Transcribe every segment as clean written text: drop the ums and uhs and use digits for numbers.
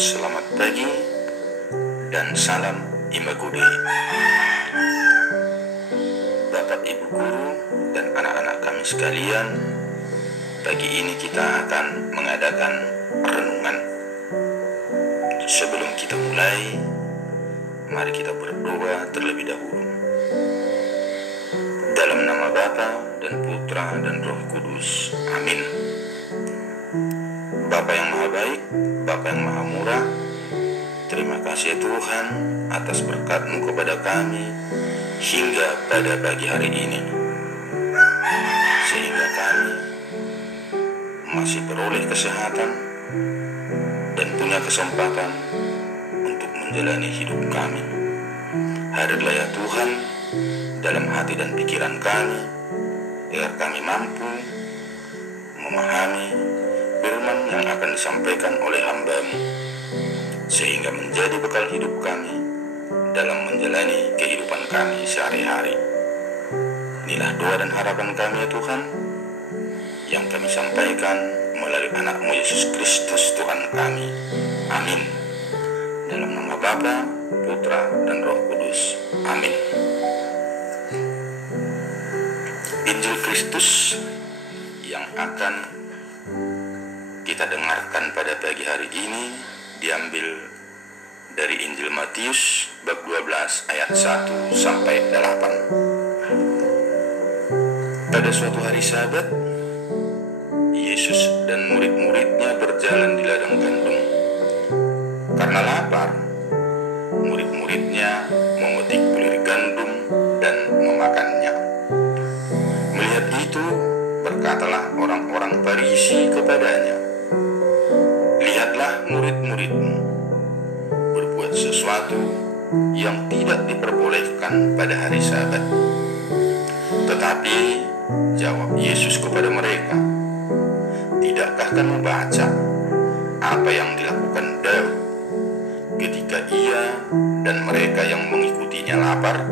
Selamat pagi dan salam Imagudi. Bapak Ibu Guru dan anak-anak kami sekalian, pagi ini kita akan mengadakan renungan. Sebelum kita mulai, mari kita berdoa terlebih dahulu. Dalam nama Bapa dan Putra dan Roh Kudus. Amin. Bapa yang Maha Baik, Bapa yang Maha Murah, terima kasih Tuhan atas berkat-Mu kepada kami hingga pada pagi hari ini, sehingga kami masih beroleh kesehatan dan punya kesempatan untuk menjalani hidup kami. Hadirlah ya Tuhan dalam hati dan pikiran kami, agar kami mampu memahami firman yang akan disampaikan oleh hamba-Mu, sehingga menjadi bekal hidup kami dalam menjalani kehidupan kami sehari-hari. Inilah doa dan harapan kami ya Tuhan, yang kami sampaikan melalui anak-Mu Yesus Kristus Tuhan kami. Amin. Dalam nama Bapa, Putra, dan Roh Kudus. Amin. Injil Kristus yang akan kita dengarkan pada pagi hari ini diambil dari Injil Matius bab 12 ayat 1 sampai 8. Pada suatu hari Sabat, Yesus dan murid-muridnya berjalan di ladang gandum. Karena lapar, murid-muridnya memetik bulir gandum dan memakannya. Melihat itu, berkatalah orang-orang Farisi kepadanya, "Lihatlah murid-muridmu berbuat sesuatu yang tidak diperbolehkan pada hari Sabat." Tetapi jawab Yesus kepada mereka, "Tidakkah kamu baca apa yang dilakukan Daud ketika ia dan mereka yang mengikutinya lapar?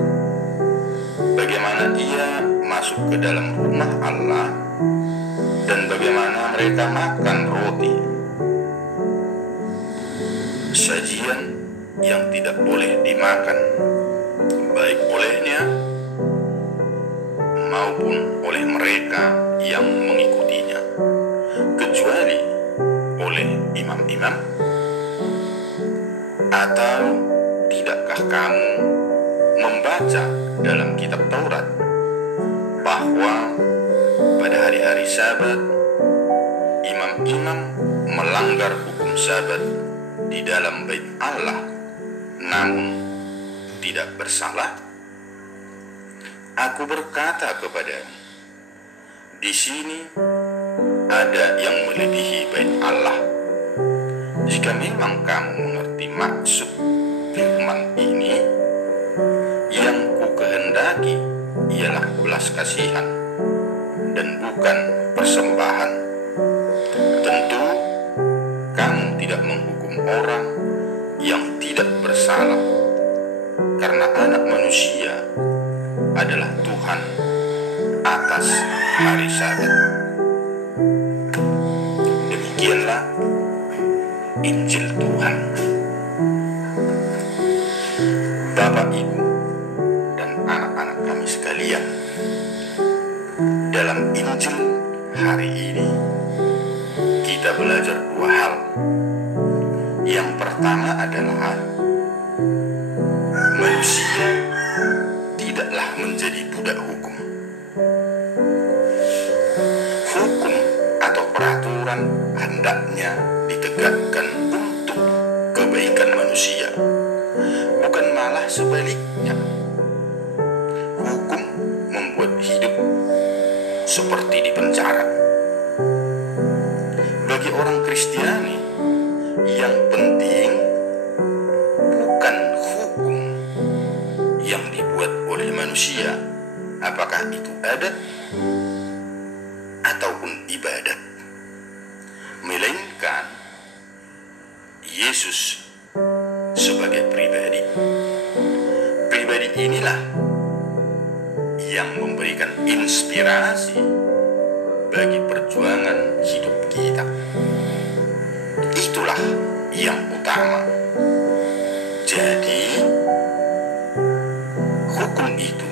Bagaimana ia masuk ke dalam rumah Allah dan bagaimana mereka makan roti, sajian yang tidak boleh dimakan, baik olehnya maupun oleh mereka yang mengikutinya, kecuali oleh imam-imam? Atau tidakkah kamu membaca dalam kitab Taurat bahwa pada hari-hari Sabat imam-imam melanggar hukum Sabat di dalam bait Allah, namun tidak bersalah? Aku berkata kepadamu, di sini ada yang melebihi bait Allah. Jika memang kamu mengerti maksud firman ini, yang ku kehendaki ialah belas kasihan dan bukan persembahan. Tentu kamu tidak menghukum orang yang tidak bersalah, karena Anak Manusia adalah Tuhan atas hari Sabat." Demikianlah Injil Tuhan. Bapak, Ibu, dan anak-anak kami sekalian, dalam Injil hari ini kita belajar dua hal. Yang pertama adalah manusia tidaklah menjadi budak hukum. Hukum atau peraturan hendaknya ditegakkan untuk kebaikan manusia, bukan malah sebaliknya. Hukum membuat hidup seperti di penjara. Bagi orang Kristiani, yang penting bukan hukum yang dibuat oleh manusia, apakah itu adat ataupun ibadat, melainkan Yesus sebagai pribadi. Pribadi inilah yang memberikan inspirasi bagi perjuangan hidup kita. itulah yang utama. Jadi, hukum itu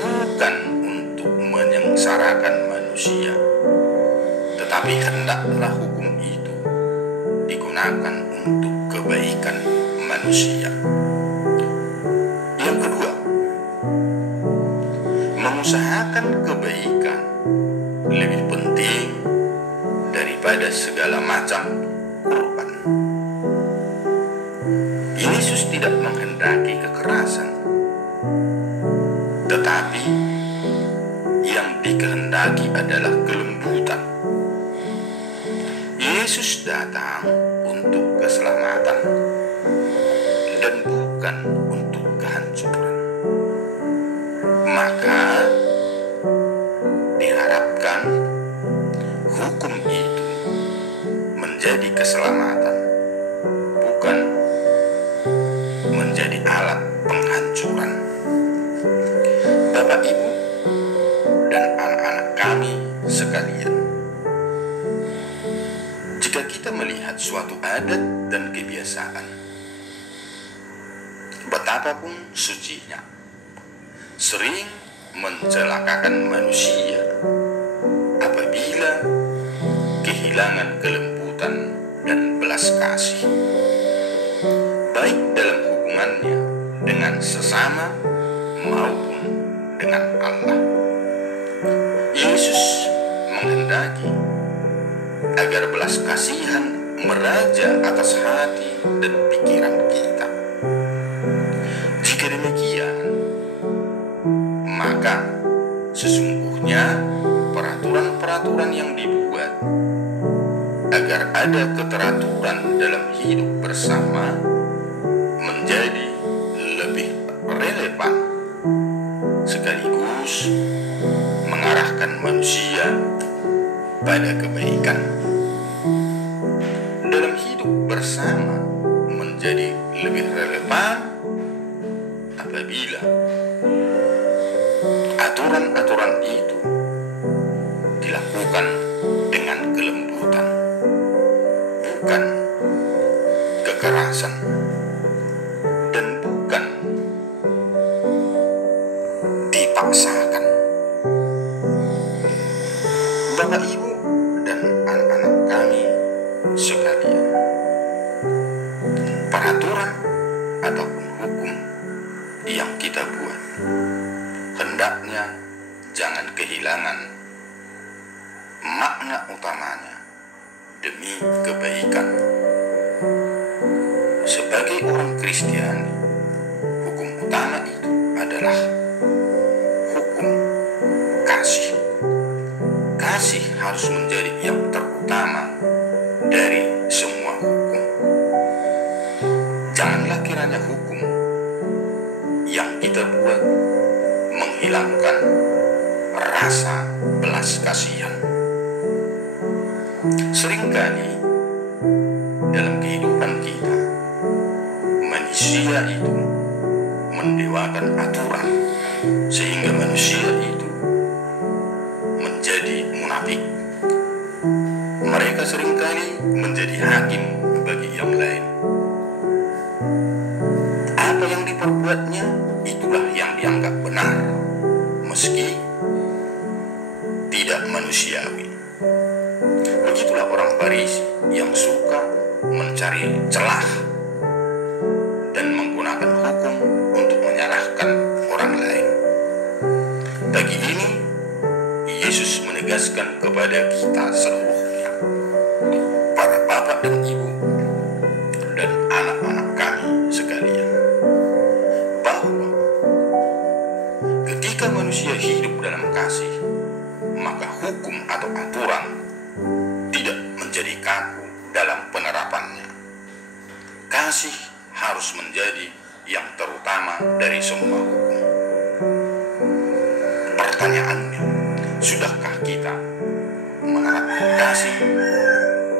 bukan untuk menyengsarakan manusia, tetapi hendaklah hukum itu digunakan untuk kebaikan manusia. Yang kedua, mengusahakan kebaikan lebih penting daripada segala macam korban. Yesus tidak menghendaki kekerasan, tetapi yang dikehendaki adalah kelembutan. Yesus datang untuk keselamatan dan bukan untuk kehancuran. Maka diharapkan hukum itu menjadi keselamatan, bukan menjadi alat penghancuran. Bapak, Ibu, dan anak-anak kami sekalian, jika kita melihat suatu adat dan kebiasaan, betapapun sucinya, sering mencelakakan manusia apabila kehilangan kelembutan dan belas kasih, baik dalam hubungannya dengan sesama maupun dengan Allah. Yesus menghendaki agar belas kasihan meraja atas hati dan pikiran kita. Jika demikian, maka sesungguhnya peraturan-peraturan yang dibuat agar ada keteraturan dalam hidup bersama menjadi lebih relevan, sekaligus mengarahkan manusia pada kebaikan. Dalam hidup bersama menjadi lebih relevan apabila aturan-aturan itu dilakukan dengan kelembutan, bukan kekerasan, dan bukan dipaksakan. Bapak, Ibu, dan anak-anak kami sekalian, peraturan ataupun hukum yang kita buat hendaknya jangan kehilangan makna utamanya demi kebaikan. Sebagai orang Kristiani, hukum utama itu adalah hukum kasih. Kasih harus menjadi yang terutama dari semua hukum. Janganlah kiranya hukum yang kita buat menghilangkan rasa belas kasihan. Seringkali dalam kehidupan kita, manusia itu mendewakan aturan sehingga manusia itu menjadi munafik. Mereka seringkali menjadi hakim bagi yang lain. Apa yang diperbuatnya itulah yang dianggap benar, meski tidak manusiawi. Begitulah orang Farisi yang suka mencari celah dan menggunakan hukum untuk menyalahkan orang lain. Bagi ini, Yesus menegaskan kepada kita seluruhnya, para bapak dan ibu, dan anak-anak kami sekalian, bahwa ketika manusia hidup dalam kasih, maka hukum atau aturan tidak menjadi kaku dalam penerapannya. Kasih harus menjadi yang terutama dari semua hukum. Pertanyaannya, sudahkah kita menerapkan kasih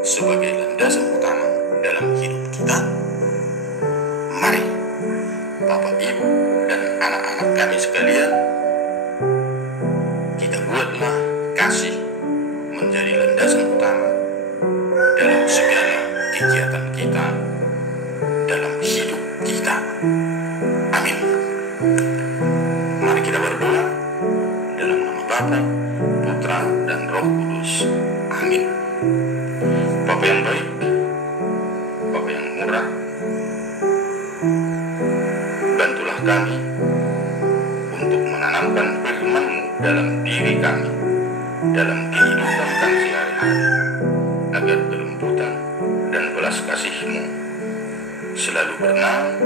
sebagai landasan utama dalam hidup kita? Mari, Bapak, Ibu, dan anak-anak kami sekalian, kita buatlah kasih menjadi landasan utama dalam segala kegiatan kita, dalam hidup kita. Amin. Mari kita berdoa dalam nama Bapa, Putra, dan Roh Kudus. Amin. Bapa yang baik, Bapa yang murah, bantulah kami untuk menanamkan firman-Mu dalam diri kami, dalam kehidupan kami sehari-hari, agar kelembutan dan belas kasih-Mu selalu bernaung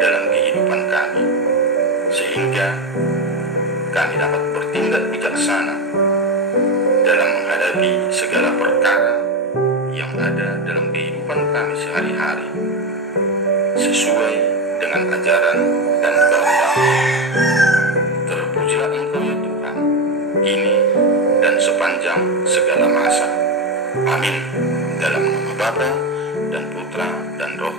dalam kehidupan kami, sehingga kami dapat bertindak bijaksana dalam menghadapi segala perkara yang ada dalam kehidupan kami sehari-hari, sesuai dengan ajaran dan kehendak-Mu. Terpujilah Engkau ya Tuhan, kini dan sepanjang segala masa. Amin. Dalam nama Bapa dan Putra dan Roh